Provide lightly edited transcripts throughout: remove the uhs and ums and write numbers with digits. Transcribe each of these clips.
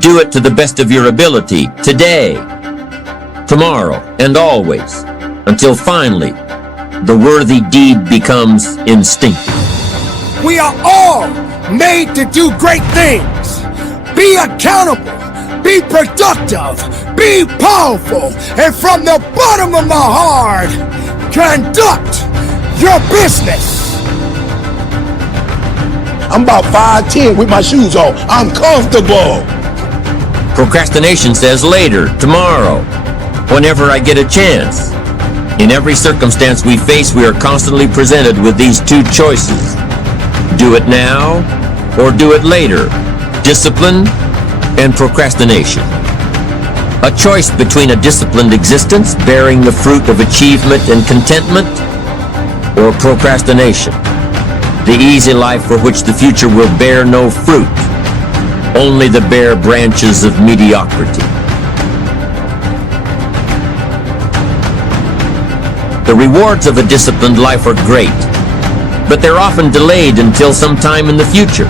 Do it to the best of your ability, today, tomorrow, and always, until finally, the worthy deed becomes instinctive. We are all made to do great things. Be accountable, be productive, be powerful, and from the bottom of my heart, conduct your business. I'm about 5'10" with my shoes on. I'm comfortable. Procrastination says later, tomorrow, whenever I get a chance. In every circumstance we face, we are constantly presented with these two choices. Do it now or do it later. Discipline and procrastination. A choice between a disciplined existence bearing the fruit of achievement and contentment, or procrastination, the easy life for which the future will bear no fruit, only the bare branches of mediocrity. The rewards of a disciplined life are great, but they're often delayed until some time in the future.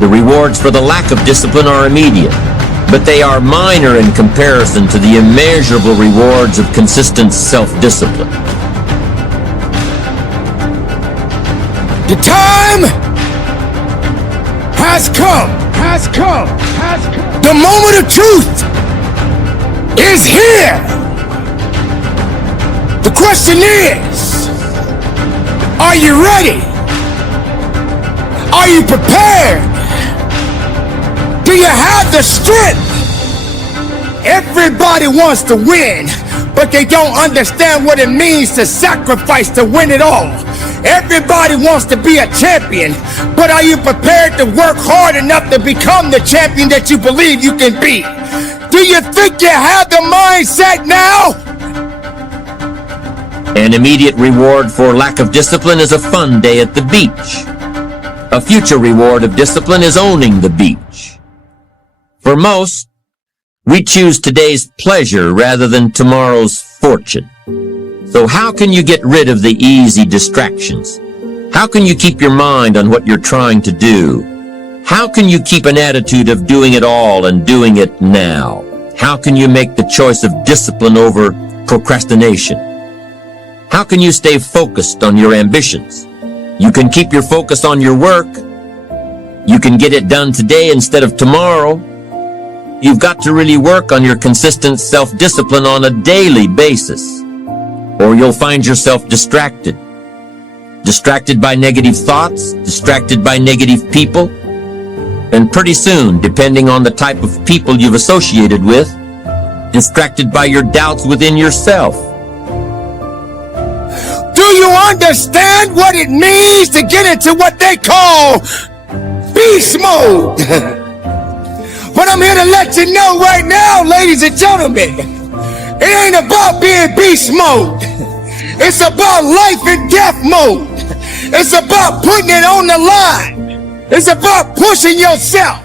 The rewards for the lack of discipline are immediate, but they are minor in comparison to the immeasurable rewards of consistent self-discipline. The time has come. The moment of truth is here. The question is, are you ready? Are you prepared? Do you have the strength? Everybody wants to win, but they don't understand what it means to sacrifice to win it all. Everybody wants to be a champion, but are you prepared to work hard enough to become the champion that you believe you can be? Do you think you have the mindset now? An immediate reward for lack of discipline is a fun day at the beach. A future reward of discipline is owning the beach. For most, we choose today's pleasure rather than tomorrow's fortune. So how can you get rid of the easy distractions? How can you keep your mind on what you're trying to do? How can you keep an attitude of doing it all and doing it now? How can you make the choice of discipline over procrastination? How can you stay focused on your ambitions? You can keep your focus on your work. You can get it done today instead of tomorrow. You've got to really work on your consistent self-discipline on a daily basis, or you'll find yourself distracted. Distracted by negative thoughts, distracted by negative people, and pretty soon, depending on the type of people you've associated with, distracted by your doubts within yourself. Do you understand what it means to get into what they call beast mode? But I'm here to let you know right now, ladies and gentlemen, it ain't about being beast mode. It's about life and death mode. It's about putting it on the line. It's about pushing yourself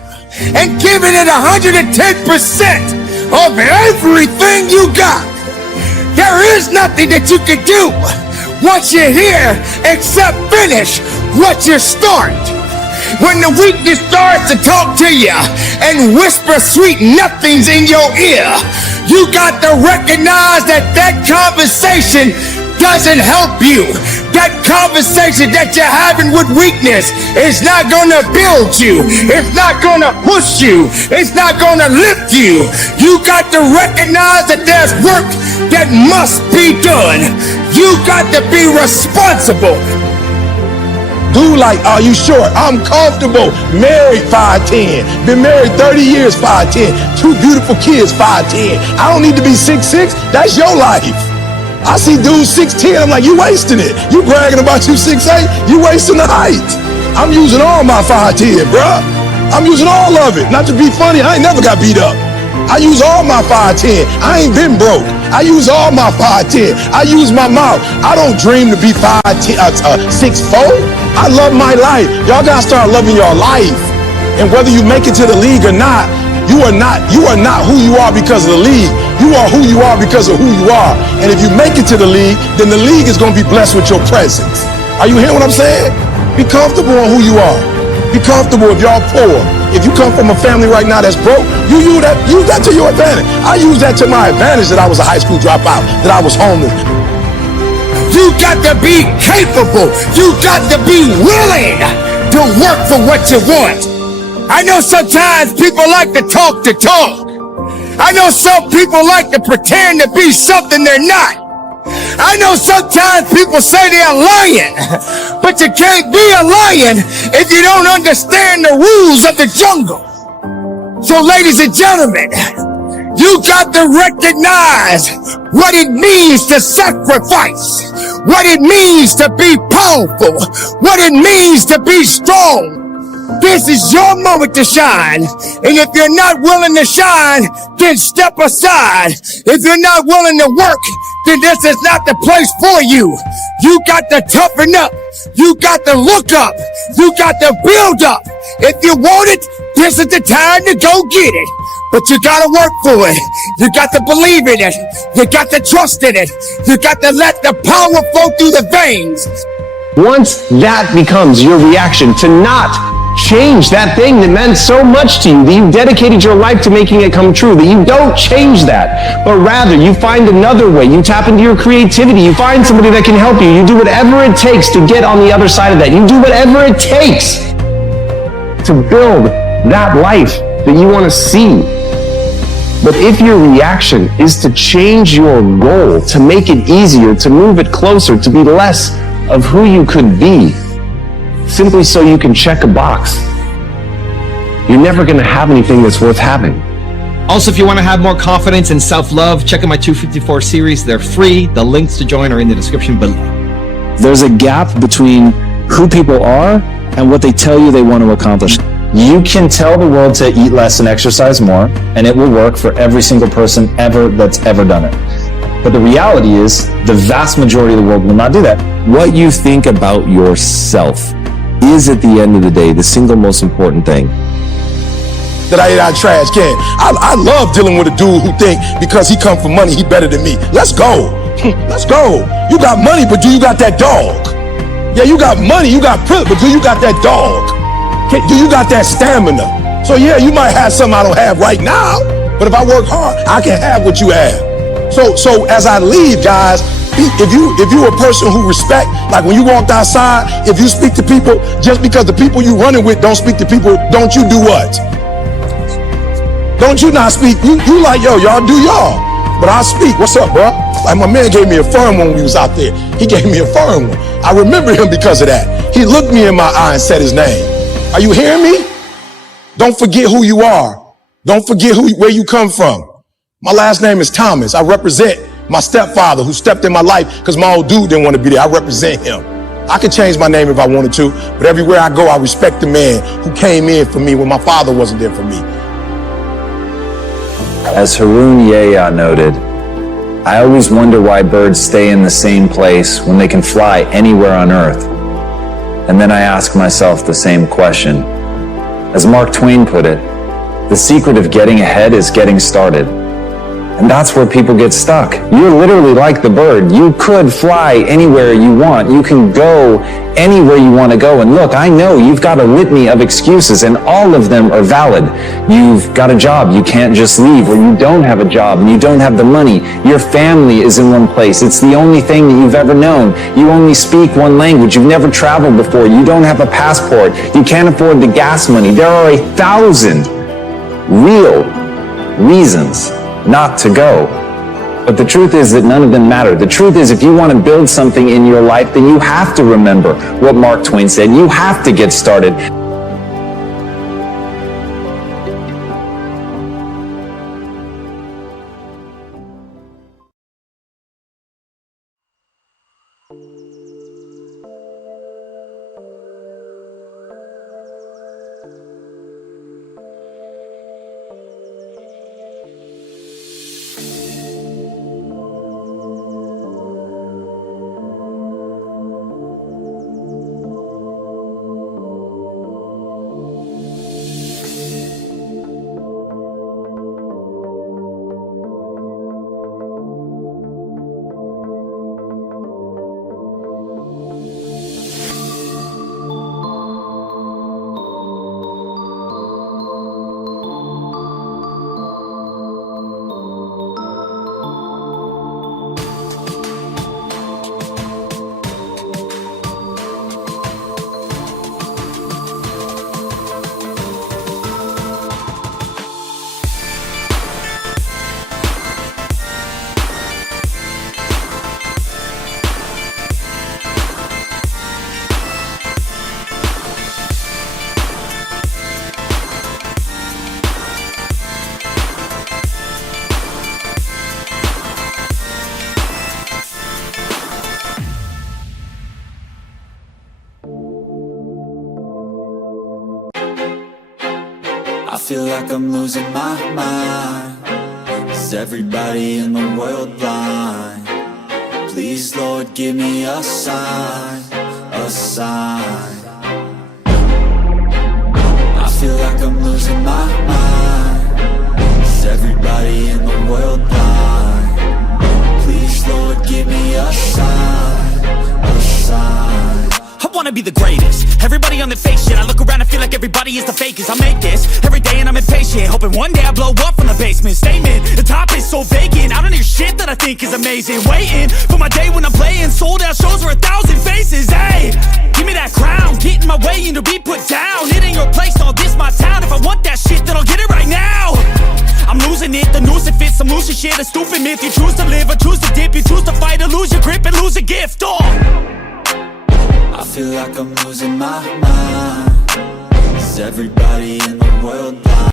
and giving it 110% of everything you got. There is nothing that you can do once you're here except finish what you start. When the weakness starts to talk to you and whisper sweet nothings in your ear, you got to recognize that that conversation doesn't help you. That conversation that you're having with weakness is not gonna build you. It's not gonna push you. It's not gonna lift you. You got to recognize that there's work that must be done. You got to be responsible. Dude, like, are you short? I'm comfortable. Married 5'10". Been married 30 years 5'10". 2 beautiful kids 5'10". I don't need to be 6'6". That's your life. I see dudes 6'10". I'm like, you wasting it. You bragging about you 6'8". You wasting the height. I'm using all my 5'10", bruh. I'm using all of it. Not to be funny, I ain't never got beat up. I use all my 5'10". I ain't been broke. I use all my 5'10". I use my mouth. I don't dream to be 6'4". I love my life. Y'all gotta start loving your life. And whether you make it to the league or not, you are not who you are because of the league. You are who you are because of who you are. And if you make it to the league, then the league is gonna be blessed with your presence. Are you hearing what I'm saying? Be comfortable on who you are. Be comfortable if y'all poor. If you come from a family right now that's broke, use that to your advantage. I use that to my advantage that I was a high school dropout, that I was homeless. You got to be capable. You got to be willing to work for what you want. I know sometimes people like to talk the talk. I know some people like to pretend to be something they're not. I know sometimes people say they're lying, but you can't be a lion if you don't understand the rules of the jungle. So ladies and gentlemen, you got to recognize what it means to sacrifice, what it means to be powerful, what it means to be strong. This is your moment to shine. And if you're not willing to shine, then step aside. If you're not willing to work, then this is not the place for you. You got to toughen up. You got to look up. You got to build up. If you want it, this is the time to go get it. But you gotta work for it. You got to believe in it. You got to trust in it. You got to let the power flow through the veins. Once that becomes your reaction to not change that thing that meant so much to you, that you dedicated your life to making it come true, that you don't change that, but rather you find another way, you tap into your creativity, you find somebody that can help you, you do whatever it takes to get on the other side of that, you do whatever it takes to build that life that you want to see. But if your reaction is to change your goal, to make it easier, to move it closer, to be less of who you could be, simply so you can check a box, you're never going to have anything that's worth having. Also, if you want to have more confidence and self-love, check out my 254 series. They're free. The links to join are in the description below. There's a gap between who people are and what they tell you they want to accomplish. You can tell the world to eat less and exercise more, and it will work for every single person ever that's ever done it. But the reality is, the vast majority of the world will not do that. What you think about yourself is, at the end of the day, the single most important thing. That I ate out of trash can. I love dealing with a dude who think because he come from money, he better than me. Let's go. Let's go. You got money, but do you got that dog? Yeah, you got money, you got privilege, but do you got that dog? Do you got that stamina? So yeah, you might have something I don't have right now, but if I work hard, I can have what you have. So as I leave, guys, if you a person who respect, like when you walked outside, if you speak to people, just because the people you running with don't speak to people, don't you do what? Don't you not speak? You like, yo, y'all do y'all. But I speak. What's up, bro? Like my man gave me a firm one when we was out there. He gave me a firm one. I remember him because of that. He looked me in my eye and said his name. Are you hearing me? Don't forget who you are. Don't forget where you come from. My last name is Thomas. I represent my stepfather who stepped in my life because my old dude didn't want to be there. I represent him. I could change my name if I wanted to, but everywhere I go, I respect the man who came in for me when my father wasn't there for me. As Haroon Yahya noted, I always wonder why birds stay in the same place when they can fly anywhere on Earth. And then I ask myself the same question. As Mark Twain put it, the secret of getting ahead is getting started. And that's where people get stuck. You're literally like the bird. You could fly anywhere you want. You can go anywhere you want to go. And look, I know you've got a litany of excuses and all of them are valid. You've got a job. You can't just leave, or you don't have a job and you don't have the money. Your family is in one place. It's the only thing that you've ever known. You only speak one language. You've never traveled before. You don't have a passport. You can't afford the gas money. There are 1,000 real reasons not to go. But the truth is that none of them matter. The truth is, if you want to build something in your life, then you have to remember what Mark Twain said. You have to get started. I feel like I'm losing my mind. Is everybody in the world blind? Please, Lord, give me a sign, a sign. I feel like I'm losing my mind. Is everybody in the world blind? Please, Lord, give me a sign, a sign. I wanna be the greatest. Everybody on the fake shit. I look around and feel like everybody is the fakest. I make this every day and I'm impatient, hoping one day I blow up from the basement. Statement, the top is so vacant. I don't hear shit that I think is amazing. Waiting for my day when I'm playing sold out shows for 1,000 faces. Hey, give me that crown, get in my way and to be put down. It ain't your place, no, this my town. If I want that shit, then I'll get it right now. I'm losing it, the noose it fits. I'm losing shit, a stupid myth. You choose to live or choose to dip. You choose to fight or lose your grip and lose a gift. Oh, I feel like I'm losing my mind. Is everybody in the world blind?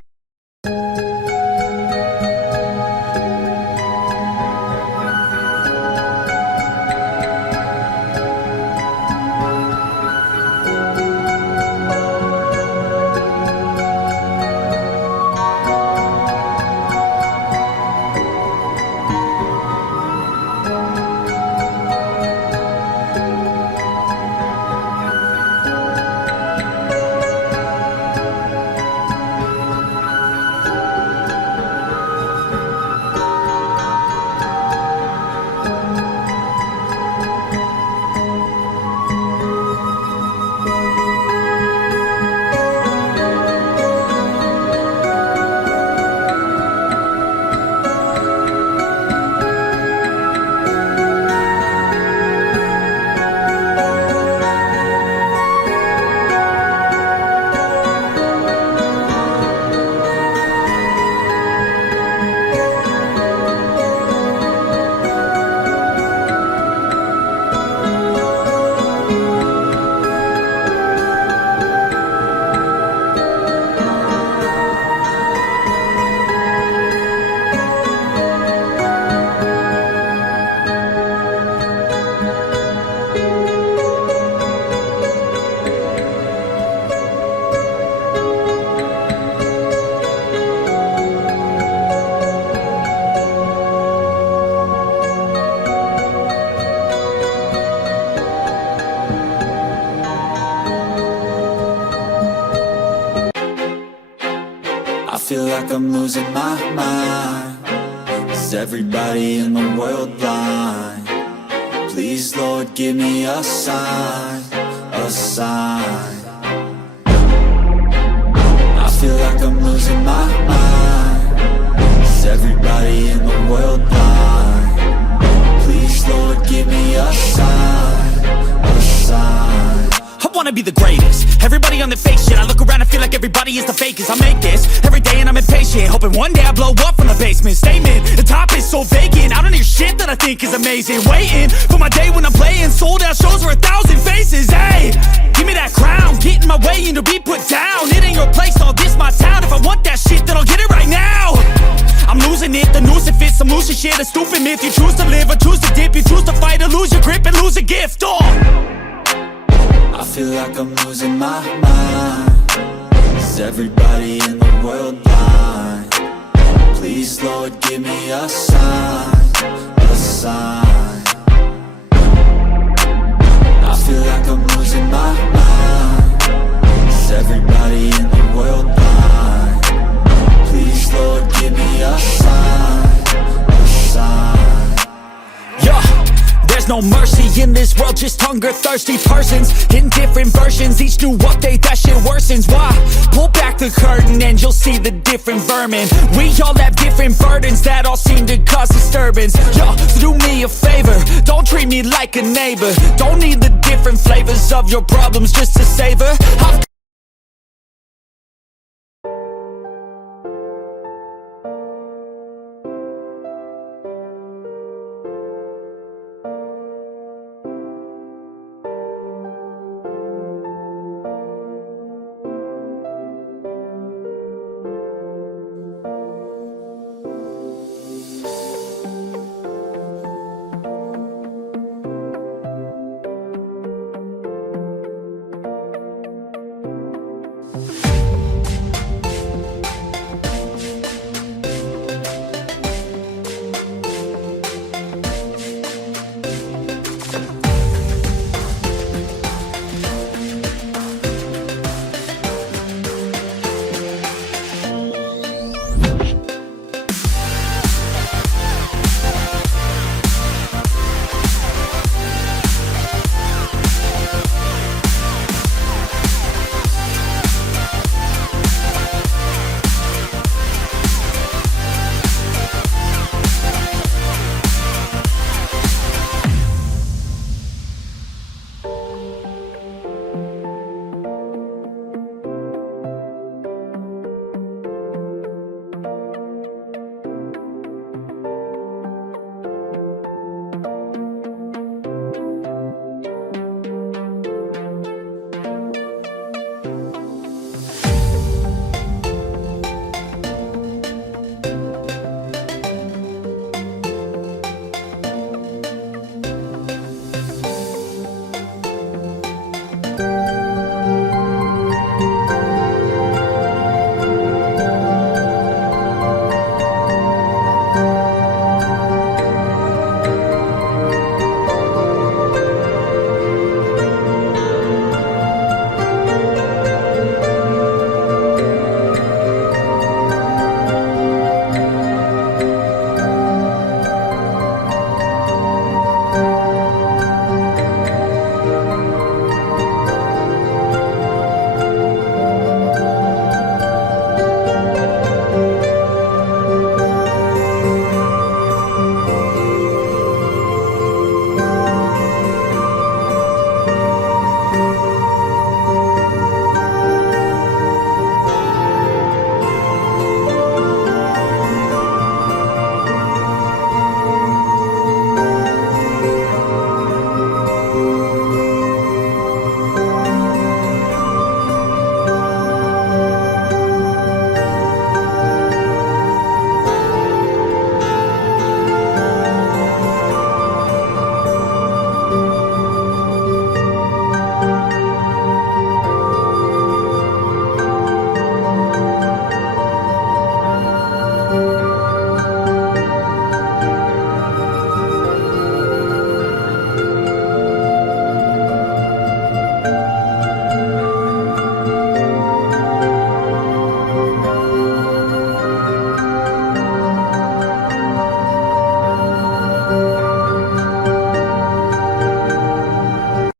I feel like I'm losing my mind. Is everybody in the world blind? Please, Lord, give me a sign, a sign. I feel like I'm losing my mind. Is everybody in the world blind? Please, Lord, give me a sign, a sign. I wanna be the greatest. Everybody on the fake shit. I look around and feel like everybody is the fakest. I make this every day and I'm impatient, hoping one day I blow up from the basement. Statement, the top is so vacant. I don't hear shit that I think is amazing. Waiting for my day when I'm playing sold out shows for 1,000 faces. Hey, give me that crown, get in my way and to be put down. It ain't your place, no, this my town. If I want that shit, then I'll get it right now. I'm losing it, the noose it fits. I'm losing shit, a stupid myth. You choose to live or choose to dip. You choose to fight or lose your grip and lose a gift. Oh, I feel like I'm losing my mind. Is everybody in the world blind? Please, Lord, give me a sign, a sign. I feel like I'm losing my mind. Is everybody in the world blind? Please, Lord, give me a sign, a sign. yeah. There's no mercy in this world, just hunger-thirsty persons in different versions. Each new update, that shit worsens. Why? Pull back the curtain and you'll see the different vermin. We all have different burdens that all seem to cause disturbance. Yo, so do me a favor, don't treat me like a neighbor. Don't need the different flavors of your problems just to savor.